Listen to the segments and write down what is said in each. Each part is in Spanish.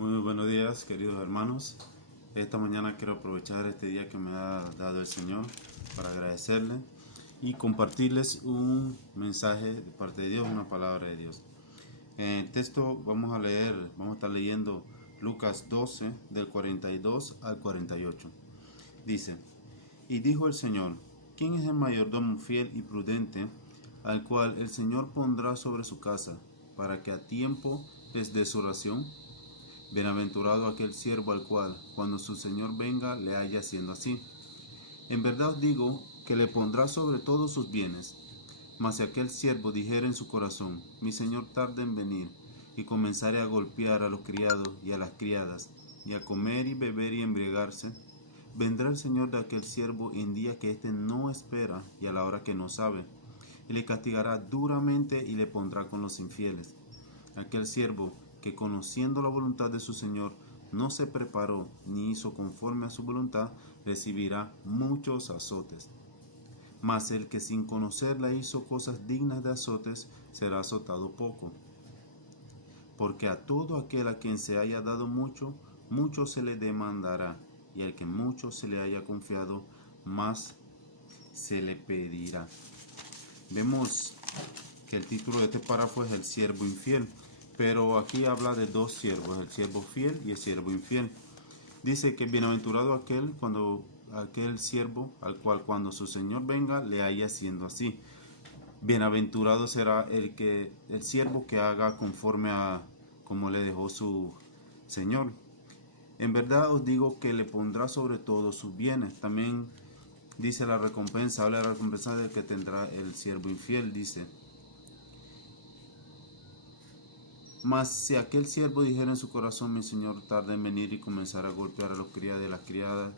Muy buenos días, queridos hermanos. Esta mañana quiero aprovechar este día que me ha dado el Señor para agradecerle y compartirles un mensaje de parte de Dios, una palabra de Dios. En el texto vamos a estar leyendo Lucas 12 del 42 al 48. Dice: Y dijo el Señor: ¿Quién es el mayordomo fiel y prudente, al cual el Señor pondrá sobre su casa, para que a tiempo les dé su ración? Bienaventurado aquel siervo al cual, cuando su señor venga, le haya haciendo así. En verdad os digo que le pondrá sobre todos sus bienes. Mas si aquel siervo dijere en su corazón: mi señor tarda en venir, y comenzare a golpear a los criados y a las criadas, y a comer y beber y embriagarse, vendrá el señor de aquel siervo en día que éste no espera y a la hora que no sabe, y le castigará duramente y le pondrá con los infieles. Aquel siervo que, conociendo la voluntad de su señor, no se preparó ni hizo conforme a su voluntad, recibirá muchos azotes. Mas el que sin conocerla hizo cosas dignas de azotes, será azotado poco. Porque a todo aquel a quien se haya dado mucho, mucho se le demandará, y al que mucho se le haya confiado, más se le pedirá. Vemos que el título de este párrafo es el siervo infiel, pero aquí habla de dos siervos, el siervo fiel y el siervo infiel. Dice que bienaventurado aquel siervo al cual cuando su señor venga le haya haciendo así. Bienaventurado será el siervo que haga conforme a como le dejó su señor. En verdad os digo que le pondrá sobre todo sus bienes. También dice la recompensa, habla de la recompensa del que tendrá el siervo infiel, dice: Mas si aquel siervo dijera en su corazón: mi señor tarda en venir, y comenzar a golpear a los criados y a las criadas,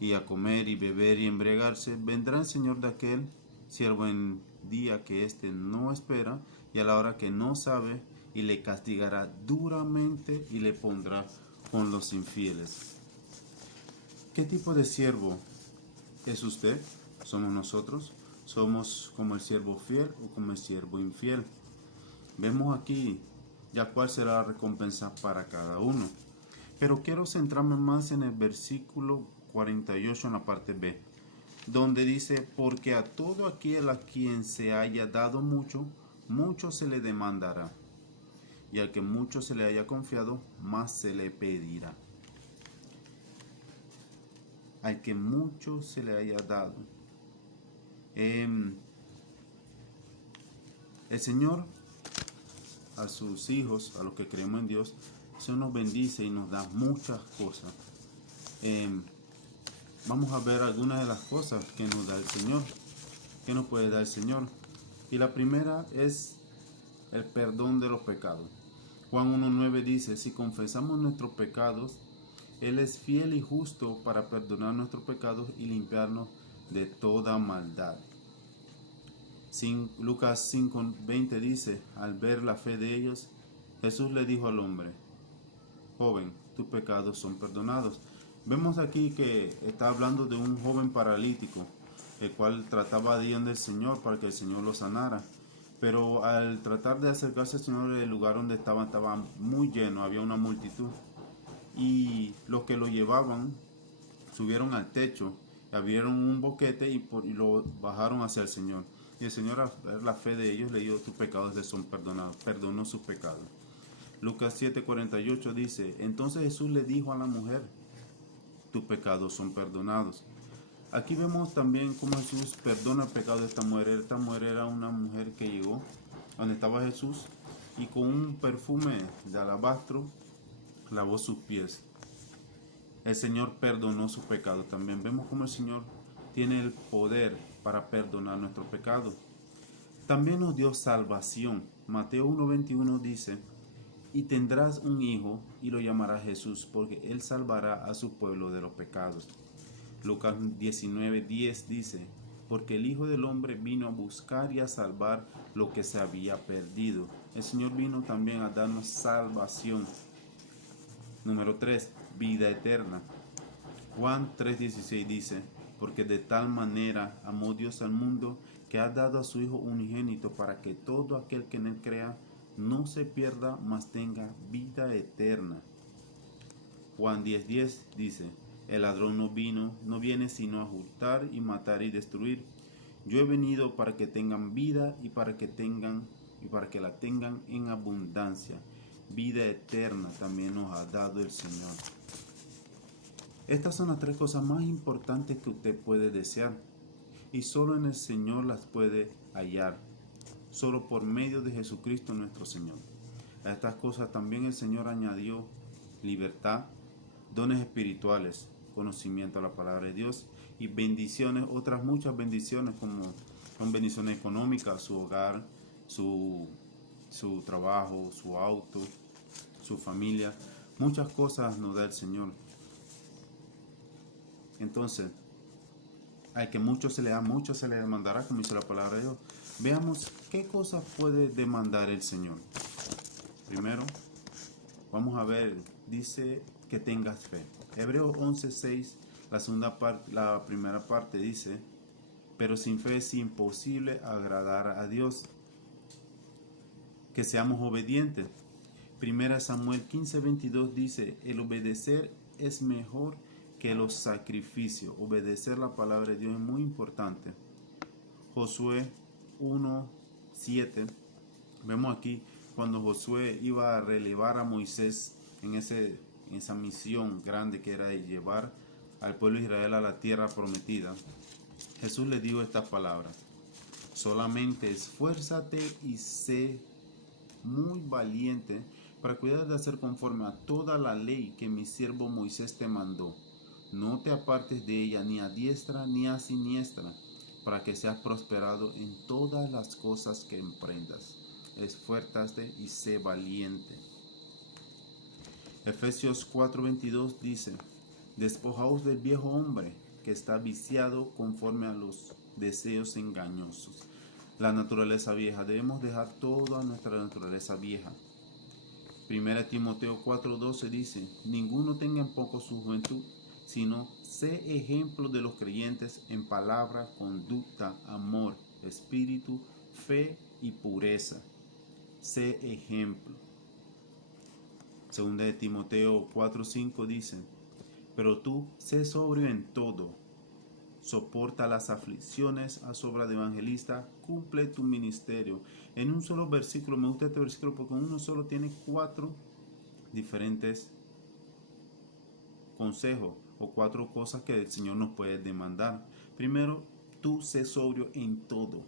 y a comer y beber y embriagarse, vendrá el señor de aquel siervo en día que éste no espera y a la hora que no sabe, y le castigará duramente y le pondrá con los infieles. ¿Qué tipo de siervo es usted? ¿Somos nosotros? ¿Somos como el siervo fiel o como el siervo infiel? Vemos aquí ya cuál será la recompensa para cada uno. Pero quiero centrarme más en el versículo 48 en la parte B, donde dice: porque a todo aquel a quien se haya dado mucho, mucho se le demandará, y al que mucho se le haya confiado, más se le pedirá. Al que mucho se le haya dado. El Señor a sus hijos, a los que creemos en Dios, se nos bendice y nos da muchas cosas. Vamos a ver algunas de las cosas que nos da el Señor, que nos puede dar el Señor. Y la primera es el perdón de los pecados. Juan 1:9 dice: si confesamos nuestros pecados, Él es fiel y justo para perdonar nuestros pecados y limpiarnos de toda maldad. Lucas 5:20 dice: al ver la fe de ellos, Jesús le dijo al hombre: joven, tus pecados son perdonados. Vemos aquí que está hablando de un joven paralítico, el cual trataba de ir del Señor para que el Señor lo sanara. Pero al tratar de acercarse al Señor, el lugar donde estaba muy lleno, había una multitud. Y los que lo llevaban subieron al techo, abrieron un boquete y lo bajaron hacia el Señor. Y el Señor, al ver la fe de ellos, le dijo: tus pecados les son perdonados, perdonó sus pecados. Lucas 7:48 dice: entonces Jesús le dijo a la mujer: tus pecados son perdonados. Aquí vemos también cómo Jesús perdona el pecado de esta mujer. Esta mujer era una mujer que llegó donde estaba Jesús y con un perfume de alabastro lavó sus pies. El Señor perdonó sus pecados. También vemos cómo el Señor tiene el poder para perdonar nuestros pecados. También nos dio salvación. Mateo 1:21 dice: y tendrás un hijo y lo llamarás Jesús, porque él salvará a su pueblo de los pecados. Lucas 19:10 dice: porque el Hijo del Hombre vino a buscar y a salvar lo que se había perdido. El Señor vino también a darnos salvación. Número 3, vida eterna. Juan 3:16 dice: porque de tal manera amó Dios al mundo, que ha dado a su Hijo unigénito, para que todo aquel que en él crea no se pierda, mas tenga vida eterna. Juan 10:10 dice, el ladrón no viene sino a hurtar y matar y destruir. Yo he venido para que tengan vida y para que la tengan en abundancia. Vida eterna también nos ha dado el Señor. Estas son las 3 cosas más importantes que usted puede desear, y solo en el Señor las puede hallar, solo por medio de Jesucristo nuestro Señor. A estas cosas también el Señor añadió libertad, dones espirituales, conocimiento a la palabra de Dios y bendiciones, otras muchas bendiciones, como son bendiciones económicas, su hogar, su trabajo, su auto, su familia. Muchas cosas nos da el Señor. Entonces, al que mucho se le da, mucho se le demandará, como dice la palabra de Dios. Veamos qué cosas puede demandar el Señor. Primero, vamos a ver, dice que tengas fe. Hebreos 11:6, la primera parte dice, pero sin fe es imposible agradar a Dios. Que seamos obedientes. Primera Samuel 15:22 dice, el obedecer es mejor que los sacrificios. Obedecer la palabra de Dios es muy importante. Josué 1:7. Vemos aquí cuando Josué iba a relevar a Moisés en esa misión grande que era de llevar al pueblo de Israel a la tierra prometida. Jesús le dijo estas palabras: solamente esfuérzate y sé muy valiente para cuidar de hacer conforme a toda la ley que mi siervo Moisés te mandó. No te apartes de ella ni a diestra ni a siniestra, para que seas prosperado en todas las cosas que emprendas. Esfuérzate y sé valiente. Efesios 4:22 dice, despojaos del viejo hombre que está viciado conforme a los deseos engañosos. La naturaleza vieja, debemos dejar toda nuestra naturaleza vieja. 1 Timoteo 4:12 dice, ninguno tenga en poco su juventud, sino sé ejemplo de los creyentes en palabra, conducta, amor, espíritu, fe y pureza. Sé ejemplo. 2 Timoteo 4:5 dice, pero tú sé sobrio en todo, soporta las aflicciones, haz obra de evangelista, cumple tu ministerio. En un solo versículo, me gusta este versículo porque uno solo tiene 4 diferentes consejos o 4 cosas que el Señor nos puede demandar. Primero, tú sé sobrio en todo.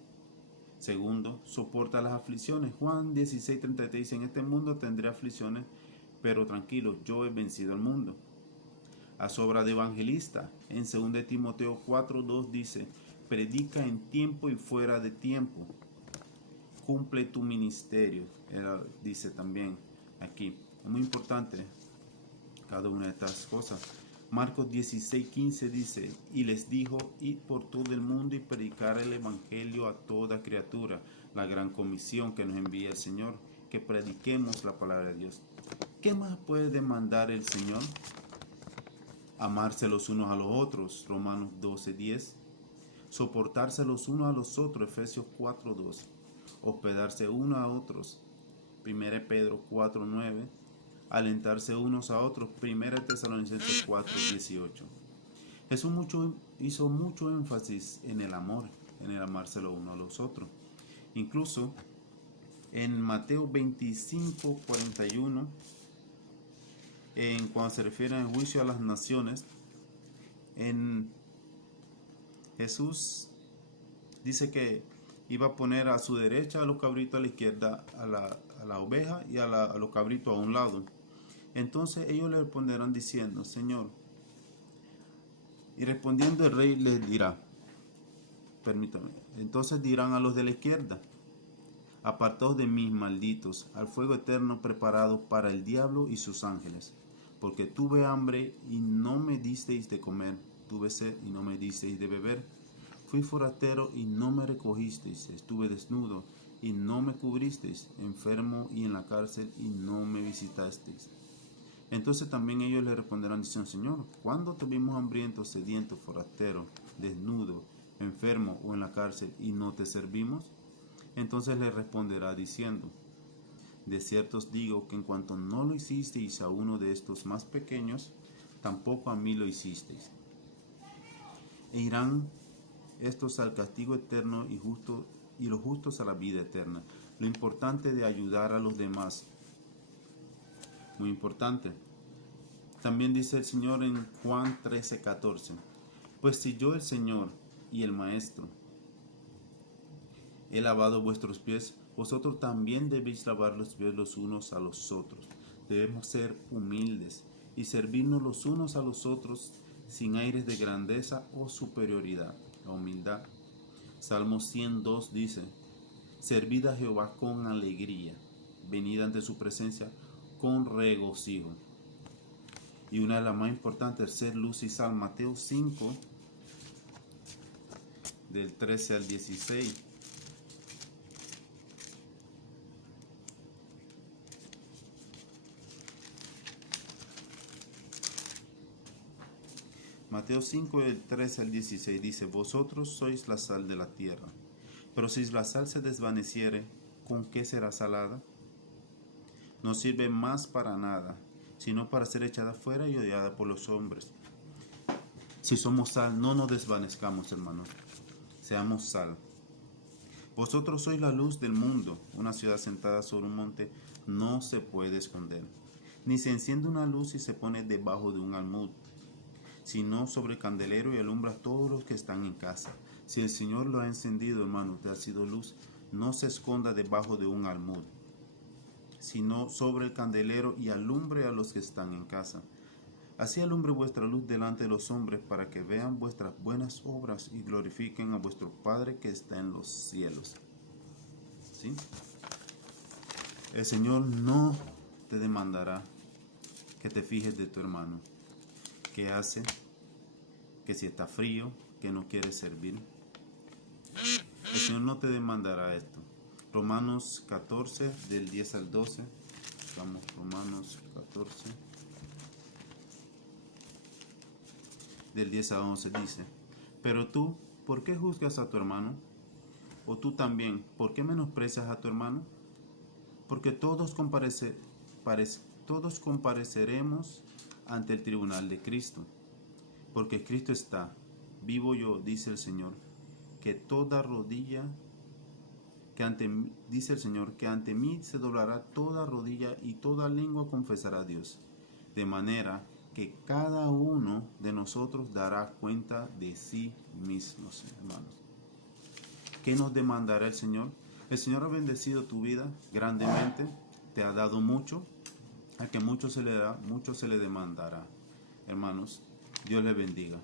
Segundo, soporta las aflicciones. Juan 16:33 dice, en este mundo tendré aflicciones, pero tranquilo, yo he vencido al mundo. Haz obra de evangelista. En 2 Timoteo 4:2 dice, predica en tiempo y fuera de tiempo. Cumple tu ministerio. Dice también aquí. Es muy importante cada una de estas cosas. Marcos 16:15 dice, y les dijo, id por todo el mundo y predicar el evangelio a toda criatura. La gran comisión que nos envía el Señor, que prediquemos la palabra de Dios. ¿Qué más puede demandar el Señor? Amarse los unos a los otros, Romanos 12:10. Soportarse los unos a los otros, Efesios 4:2. Hospedarse unos a otros, 1 Pedro 4:9. Alentarse unos a otros, 1 Tesalonicenses 4:18. Jesús hizo mucho énfasis en el amor, en el amarse los unos a los otros. Incluso en Mateo 25:41, cuando se refiere al juicio a las naciones, Jesús dice que iba a poner a su derecha a los cabritos, a la izquierda a la oveja y a los cabritos a un lado. Entonces ellos le responderán diciendo, Señor, y respondiendo el rey les dirá, permítame, entonces dirán a los de la izquierda, apartaos de mí, malditos, al fuego eterno preparado para el diablo y sus ángeles, porque tuve hambre y no me disteis de comer, tuve sed y no me disteis de beber, fui forastero y no me recogisteis, estuve desnudo y no me cubristeis, enfermo y en la cárcel y no me visitasteis. Entonces también ellos le responderán diciendo, Señor, ¿cuándo tuvimos hambriento, sediento, forastero, desnudo, enfermo o en la cárcel y no te servimos? Entonces le responderá diciendo, De cierto os digo que en cuanto no lo hicisteis a uno de estos más pequeños, tampoco a mí lo hicisteis. E irán estos al castigo eterno y los justos a la vida eterna. Lo importante de ayudar a los demás, muy importante. También dice el Señor en Juan 13:14, pues si yo el Señor y el Maestro he lavado vuestros pies, vosotros también debéis lavar los pies los unos a los otros. Debemos ser humildes y servirnos los unos a los otros sin aires de grandeza o superioridad. La humildad. Salmo 102 dice, servid a Jehová con alegría, venid ante su presencia con regocijo. Y una de las más importantes, ser luz y sal. Mateo 5, del 13 al 16. Mateo 5, del 13 al 16 dice, vosotros sois la sal de la tierra, pero si la sal se desvaneciere, ¿con qué será salada? No sirve más para nada, sino para ser echada fuera y odiada por los hombres. Si somos sal, no nos desvanezcamos, hermanos. Seamos sal. Vosotros sois la luz del mundo. Una ciudad sentada sobre un monte no se puede esconder. Ni se enciende una luz y se pone debajo de un almud, sino sobre el candelero y alumbra a todos los que están en casa. Si el Señor lo ha encendido, hermano, te ha sido luz, no se esconda debajo de un almud, sino sobre el candelero y alumbre a los que están en casa. Así alumbre vuestra luz delante de los hombres, para que vean vuestras buenas obras y glorifiquen a vuestro Padre que está en los cielos. ¿Sí? El Señor no te demandará que te fijes de tu hermano, qué hace, que si está frío, que no quiere servir. El Señor no te demandará esto. Romanos 14, del 10 al 12. Vamos, Romanos 14, del 10 a 11 dice, pero tú, ¿por qué juzgas a tu hermano? O tú también, ¿por qué menosprecias a tu hermano? Porque todos compareceremos ante el tribunal de Cristo. Porque Cristo está, vivo yo, dice el Señor, que toda rodilla, dice el Señor, que ante mí se doblará toda rodilla y toda lengua confesará a Dios. De manera que cada uno de nosotros dará cuenta de sí mismos, hermanos. ¿Qué nos demandará el Señor? El Señor ha bendecido tu vida grandemente, te ha dado mucho, al que mucho se le da, mucho se le demandará. Hermanos, Dios les bendiga.